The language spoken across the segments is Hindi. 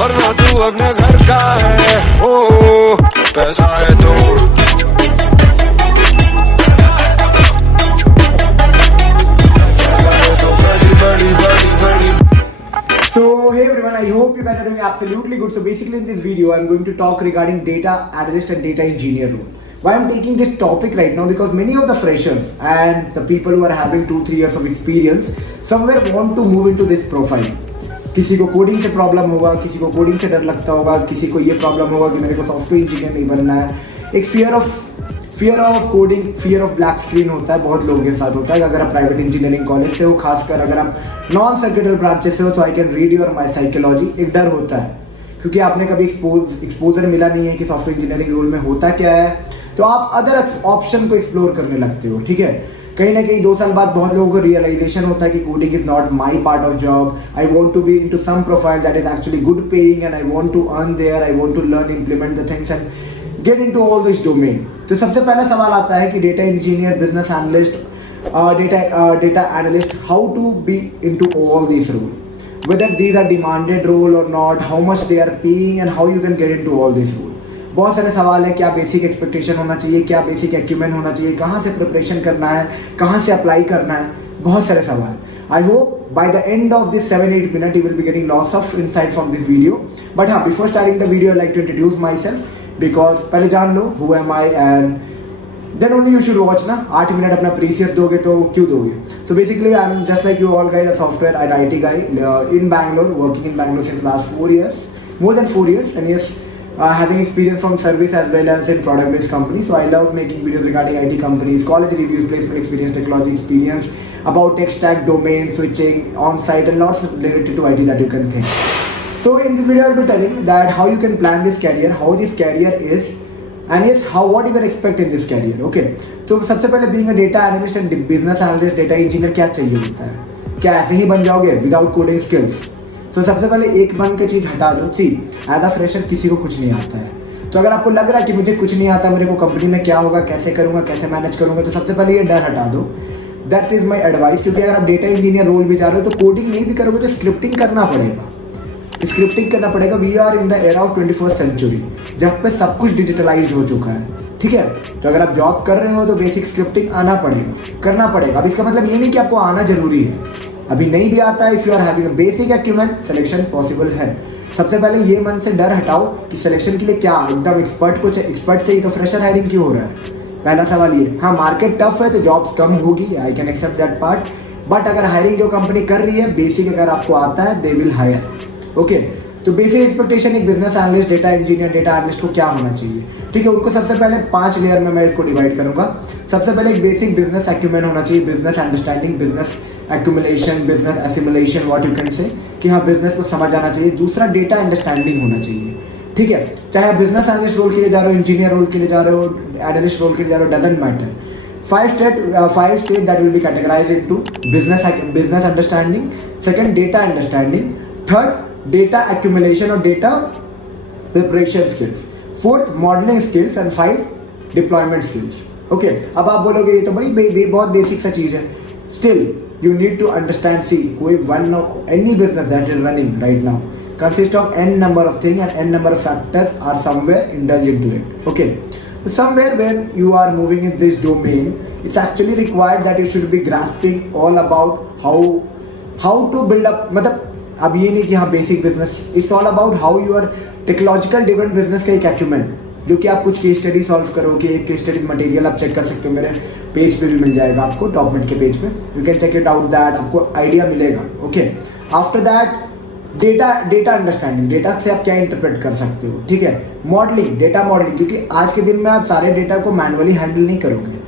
वरना तू अपने घर का है। ओ पैसा है तो So hey everyone, I hope you guys are doing absolutely good. So basically in this video I'm going to talk regarding data analyst and data engineer role. Why I'm taking this topic right now, because many of the freshers and the people who are having 2-3 years of experience somewhere want to move into this profile. किसी को कोडिंग से प्रॉब्लम होगा, किसी को कोडिंग से डर लगता होगा, किसी को ये प्रॉब्लम होगा कि मेरे को सॉफ्टवेयर इंजीनियर नहीं बनना है। एक fear of coding, fear of black screen होता है, बहुत लोगों के साथ होता है। अगर आप प्राइवेट इंजीनियरिंग कॉलेज से हो, खासकर अगर आप नॉन सर्किटल ब्रांचेस से हो, तो I can read your my psychology. एक डर होता है क्योंकि आपने कभी एक्सपोजर मिला नहीं है कि सॉफ्टवेयर इंजीनियरिंग रोल में होता क्या है, तो आप अदर ऑप्शन को एक्सप्लोर करने लगते हो। ठीक है, कहीं ना कहीं 2 साल बाद बहुत लोगों को रियलाइजेशन होता है कि coding is not my part of job. I want to be into some profile that is actually good paying and I want to earn there, I want to learn implement the things and get into all this domain. तो सबसे पहला सवाल आता है कि data engineer, business analyst, data analyst, how to be into all this role, whether these are demanded role or not, how much they are paying and how you can get into all this role. बहुत सारे सवाल है, क्या बेसिक एक्सपेक्टेशन होना चाहिए, क्या बेसिक एक्यूमेंट होना चाहिए, कहाँ से प्रिपरेशन करना है, कहाँ से अप्लाई करना है, बहुत सारे सवाल। I hope by the end of this 7-8 minutes you will be getting lots of insight from this video. But हाँ, before starting the video I'd like to introduce myself, because पहले जान लो who am I and then only you should watch ना। 8 मिनट अपना प्रीसियस दोगे तो क्यों दोगे। So basically I'm just like you all guys, a software and IT guy in Bangalore, working in Bangalore since last 4 years, more than 4 years, and yes, having experience from service as well as in product based companies. So I love making videos regarding IT companies, college reviews, placement experience, technology experience, about tech stack, domain switching, on site, and lots related to IT that you can think. So in this video I'll be telling that how you can plan this career, how this career is, and yes, what you can expect in this career. Okay, तो सबसे पहले being a data analyst and business analyst, data engineer क्या चाहिए होता है? क्या ऐसे ही बन जाओगे विदाउट कोडिंग स्किल्स? तो सबसे पहले एक मन की चीज़ हटा दो। सी, एज अ फ्रेशर किसी को कुछ नहीं आता है। तो अगर आपको लग रहा है कि मुझे कुछ नहीं आता, मेरे को कंपनी में क्या होगा, कैसे करूँगा, कैसे मैनेज करूँगा, तो सबसे पहले ये डर हटा दो। That is my advice. क्योंकि अगर आप डेटा इंजीनियर रोल भी जा रहे हो तो कोडिंग नहीं भी करोगे तो स्क्रिप्टिंग करना पड़ेगा। स्क्रिप्टिंग करना पड़ेगा। We are in the era of 21st century, जहाँ पे सब कुछ डिजिटलाइज्ड हो चुका है। ठीक है, तो अगर आप जॉब कर रहे हो तो बेसिक स्क्रिप्टिंग आना पड़ेगा, करना पड़ेगा। अब इसका मतलब ये नहीं कि आपको आना जरूरी है, अभी नहीं भी आता है। If you are having a basic acumen, selection possible है। सबसे पहले ये मन से डर हटाओ कि सिलेक्शन के लिए क्या एकदम एक्सपर्ट चाहिए, तो फ्रेशर हायरिंग क्यों हो रहा है। पहला सवाल ये। हाँ, मार्केट टफ है तो जॉब्स कम होगी, I can accept that part, but अगर हायरिंग जो कंपनी कर रही है, बेसिक अगर आपको आता है, दे विल हायर। ओके, तो बेसिक एक्सपेक्टेशन एक business analyst, data engineer, data analyst को क्या होना चाहिए। ठीक है, उनको सबसे पहले 5 लेयर में मैं इसको डिवाइड करूंगा। सबसे पहले एक बेसिक बिजनेस एक्यूमेंट होना चाहिए, business understanding, business accumulation, business assimilation, what you can say, कि हाँ बिजनेस को समझ आना चाहिए। दूसरा डेटा अंडरस्टैंडिंग होना चाहिए। ठीक है, चाहे बिजनेस एनालिस्ट रोल के लिए जा रहे हो, इंजीनियर रोल के लिए जा रहे हो, एनालिस्ट रोल के लिए जा रहे हो, doesn't matter. 5 state that will be categorized into business understanding, second data understanding, third data accumulation or data preparation skills, fourth modeling skills and 5 deployment skills. Okay, अब आप बोलोगे ये तो बड़ी बहुत बेसिक सा चीज़ है। Still you need to understand, see, कोई any business that is running right now consists of n number of things and n number of factors are somewhere indulged into it. Okay, somewhere when you are moving in this domain, it's actually required that you should be grasping all about how to build up। मतलब अब ये नहीं कि हाँ basic business, it's all about how your technological driven business का एक एक्यूमेंट, जो कि आप कुछ केस स्टडी सॉल्व करोगे। एक केस स्टडीज मटेरियल आप चेक कर सकते हो, मेरे पेज पे भी मिल जाएगा आपको, टॉप मिनट के पेज पे, you can check it out, that आपको आइडिया मिलेगा। Okay, after that data understanding, data से आप क्या इंटरप्रेट कर सकते हो। ठीक है, मॉडलिंग, डेटा मॉडलिंग, क्योंकि आज के दिन में आप सारे डेटा को मैनुअली हैंडल नहीं करोगे,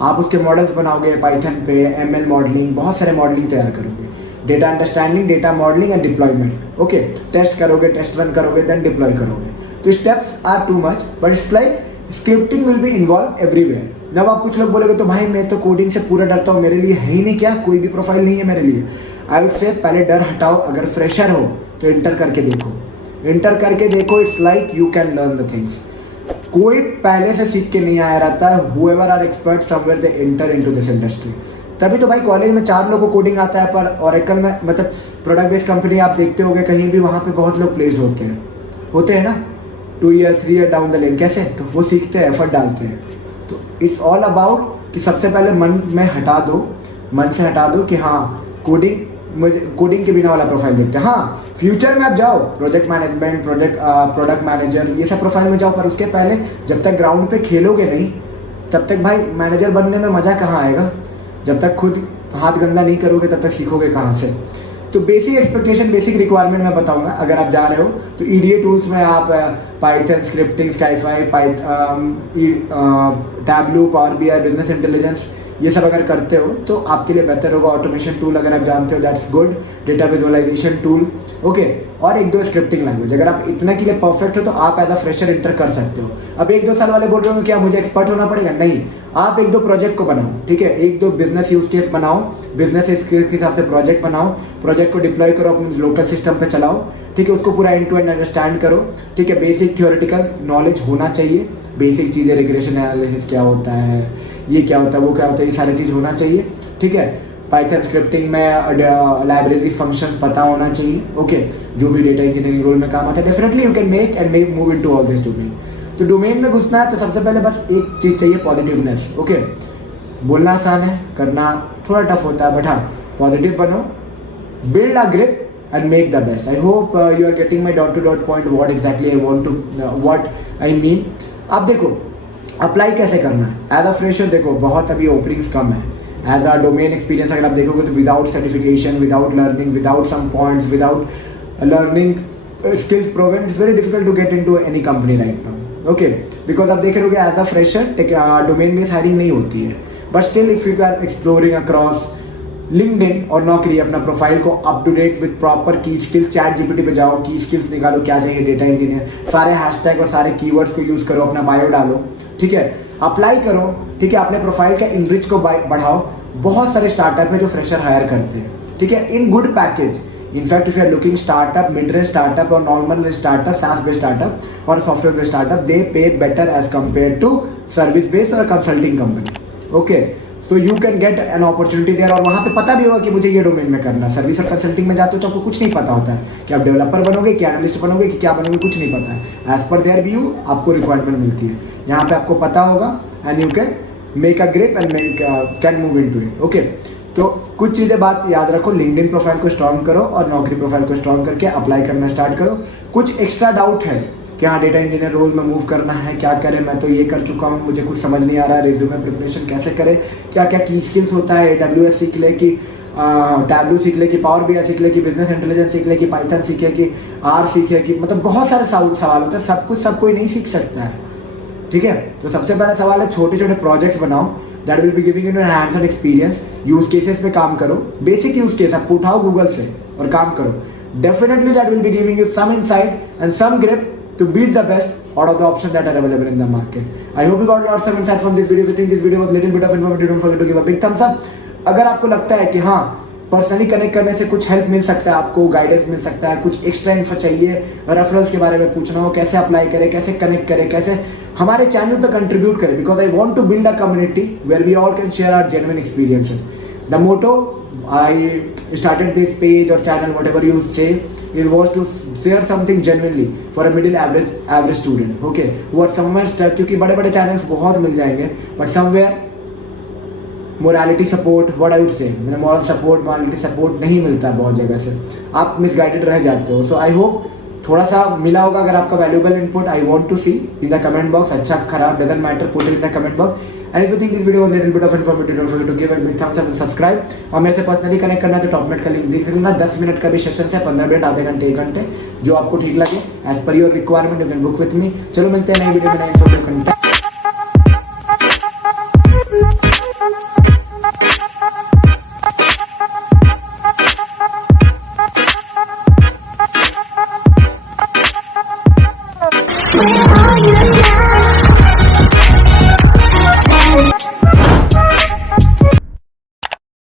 आप उसके मॉडल्स बनाओगे पाइथन पे, ML मॉडलिंग, बहुत सारे मॉडलिंग तैयार करोगे। Data understanding, data modelling and deployment. Okay, test करोगे, टेस्ट रन करोगे, देन डिप्लॉय करोगे। तो steps are too much, but it's like scripting will be involve everywhere. जब आप कुछ लोग बोलोगे तो भाई मैं तो कोडिंग से पूरा डरता हूँ, मेरे लिए है ही नहीं, क्या कोई भी प्रोफाइल नहीं है मेरे लिए। आई वुड से पहले डर हटाओ। अगर फ्रेशर हो तो इंटर करके देखो, it's like you can learn the things. कोई पहले से सीख के नहीं आया रहता है। whoever are expert somewhere they enter into this industry, तभी तो भाई कॉलेज में 4 लोगों को कोडिंग आता है, पर ओरेकल में मतलब प्रोडक्ट बेस्ड कंपनी आप देखते होगे कहीं भी, वहाँ पे बहुत लोग प्लेस्ड होते हैं ना 2 year 3 year down the lane. कैसे? तो वो सीखते हैं, एफर्ट डालते हैं। तो इट्स ऑल अबाउट कि सबसे पहले मन से हटा दो कि हाँ मुझे कोडिंग के बिना वाला प्रोफाइल देखते हैं। हाँ फ्यूचर में आप जाओ प्रोजेक्ट मैनेजमेंट, प्रोडक्ट मैनेजर, ये सब प्रोफाइल में जाओ, पर उसके पहले जब तक ग्राउंड पे खेलोगे नहीं तब तक भाई मैनेजर बनने में मज़ा कहाँ आएगा? जब तक खुद हाथ गंदा नहीं करोगे तब तक सीखोगे कहाँ से? तो बेसिक एक्सपेक्टेशन, बेसिक रिक्वायरमेंट मैं बताऊंगा। अगर आप जा रहे हो तो ईडीए टूल्स में आप Python, scripting, sci-fi, tableau, power BI, business intelligence, ये सब अगर करते हो तो आपके लिए बेहतर होगा। ऑटोमेशन टूल अगर आप जानते हो that's good, data visualisation tool, okay, और 1-2 स्क्रिप्टिंग लैंग्वेज। अगर आप इतना के लिए परफेक्ट हो तो आप एज अ फ्रेशर इंटर कर सकते हो। अब 1-2 साल वाले बोल रहे हो क्या मुझे एक्सपर्ट होना पड़ेगा? नहीं, आप 1-2 प्रोजेक्ट को बनाओ, ठीक है, 1-2 बिजनेस यूज केस बनाओ, बिजनेस के हिसाब से प्रोजेक्ट बनाओ, प्रोजेक्ट को डिप्लॉय करो, अपने लोकल सिस्टम पे चलाओ, ठीक है, उसको पूरा एंड टू एंड अंडरस्टैंड करो, ठीक है, बेसिक थियोरेटिकल नॉलेज होना चाहिए, बेसिक चीज़ें, रिग्रेशन एनालिसिस क्या होता है, ये क्या होता है, वो क्या होता है, ये सारी चीज़ होना चाहिए, ठीक है। पाइथन स्क्रिप्टिंग में लाइब्रेरी फंक्शंस पता होना चाहिए, ओके, जो भी डेटा इंजीनियरिंग रोल में काम आता है। Definitely you can make move into all this domain. तो डोमेन में घुसना है तो सबसे पहले बस एक चीज़ चाहिए, पॉजिटिवनेस, ओके। बोलना आसान है, करना थोड़ा टफ होता है, बट हाँ पॉजिटिव बनो, build a grip and make the best. I hope you are getting my dot to dot point what exactly I want to what I mean. अब देखो अप्लाई कैसे करना है एज अ फ्रेशर। देखो बहुत अभी ओपनिंग्स कम है। एज अ डोमेन एक्सपीरियंस अगर आप देखोगे तो without certification, without learning, without some points, without learning skills proven, it's very difficult to get into any company right now, okay. Because आप देख रहे होगे एज अ फ्रेशर डोमेन में हायरिंग नहीं होती है, but still if you are exploring across LinkedIn और नौकरी, अपना प्रोफाइल को up to date with proper key skills, chat GPT पे जाओ, की स्किल्स निकालो, क्या चाहिए डेटा इंजीनियर, सारे हैशटैग और सारे कीवर्ड्स को यूज़ करो, अपना बायो डालो, ठीक है, अप्लाई करो, ठीक है, अपने प्रोफाइल का इनरिच को बढ़ाओ। बहुत सारे स्टार्टअप है जो फ्रेशर हायर करते हैं, ठीक है, in good package. In fact if you are looking startup, mid range startup और normal startup, SaaS based startup और software based startup, they pay better as compare to service based और consulting company, okay. So you can get an opportunity there, और वहाँ पे पता भी होगा कि मुझे ये डोमेन में करना है। सर्विस और कंसल्टिंग में जाते हो तो आपको कुछ नहीं पता होता है कि आप डेवलपर बनोगे, कि एनालिस्ट बनोगे, कि क्या बनोगे, कुछ नहीं पता है। एज पर देयर व्यू आपको रिक्वायरमेंट मिलती है, यहाँ पे आपको पता होगा and you can make a grip and can move into it, okay. तो कुछ चीज़ें बात याद रखो, लिंक्डइन प्रोफाइल को स्ट्रॉन्ग करो और नौकरी प्रोफाइल को स्ट्रॉन्ग करके अप्लाई करना स्टार्ट करो। कुछ एक्स्ट्रा डाउट है कि हाँ डेटा इंजीनियर रोल में मूव करना है, क्या करें, मैं तो ये कर चुका हूँ, मुझे कुछ समझ नहीं आ रहा है, रेज्यूमे प्रिपरेशन कैसे करें, क्या क्या की स्किल्स होता है, AWS सीख ले कि टैबलू सीख ले, कि पावर बीआई सीख ले, कि बिजनेस इंटेलिजेंस सीख ले, कि पाइथन सीखे, कि R सीखे, कि मतलब बहुत सारे सवाल होते हैं। सब कोई नहीं सीख सकता है, ठीक है। तो सबसे पहला सवाल है छोटे छोटे प्रोजेक्ट्स बनाओ that will be giving you hands on experience. Use cases पे काम करो, बेसिक यूज केस आप उठाओ गूगल से और काम करो। Definitely that will be giving you some insight and some grip to beat the best out of the options that are available in the market. I hope you got lots of insight from this video. If you think this video was a little bit of informative, don't forget to give a big thumbs up. अगर आपको लगता है कि हाँ पर्सनली कनेक्ट करने से कुछ हेल्प मिल सकता है, आपको गाइडेंस मिल सकता है, कुछ एक्स्ट्रा इन्फो चाहिए, रेफरेंस के बारे में पूछना हो, कैसे अप्लाई करें, कैसे कनेक्ट करें, कैसे हमारे चैनल पर कंट्रीब्यूट करें, because I want to build a community where we all can share our genuine experiences. The motto I started this page or channel, whatever you say, it was to share something genuinely for a middle average student, okay, who are somewhere stuck। क्योंकि बड़े बड़े चैनल्स बहुत मिल जाएंगे, but somewhere morality support, what I would say, मैंने मॉरल सपोर्ट, मोरालिटी सपोर्ट नहीं मिलता है बहुत जगह से, आप मिसगाइडेड रह जाते हो। सो आई होप थोड़ा सा मिला होगा। अगर आपका valuable input I want to see in the comment box, अच्छा खराब doesn't matter, put it in the comment box. And if you think this video was little bit of informative, don't forget to give a big thumbs up and subscribe. और मेरे से पर्सनली कनेक्ट करना है तो टॉप मेट का लिंक देख लेना। 10 मिनट का भी सेशन है, 15 मिनट, आधे घंटे, 1 घंटे, जो आपको ठीक लगे as per your requirement, you can book with me. चलो मिलते हैं नई वीडियो में नए इन्फॉर्मेटिव कंटेंट।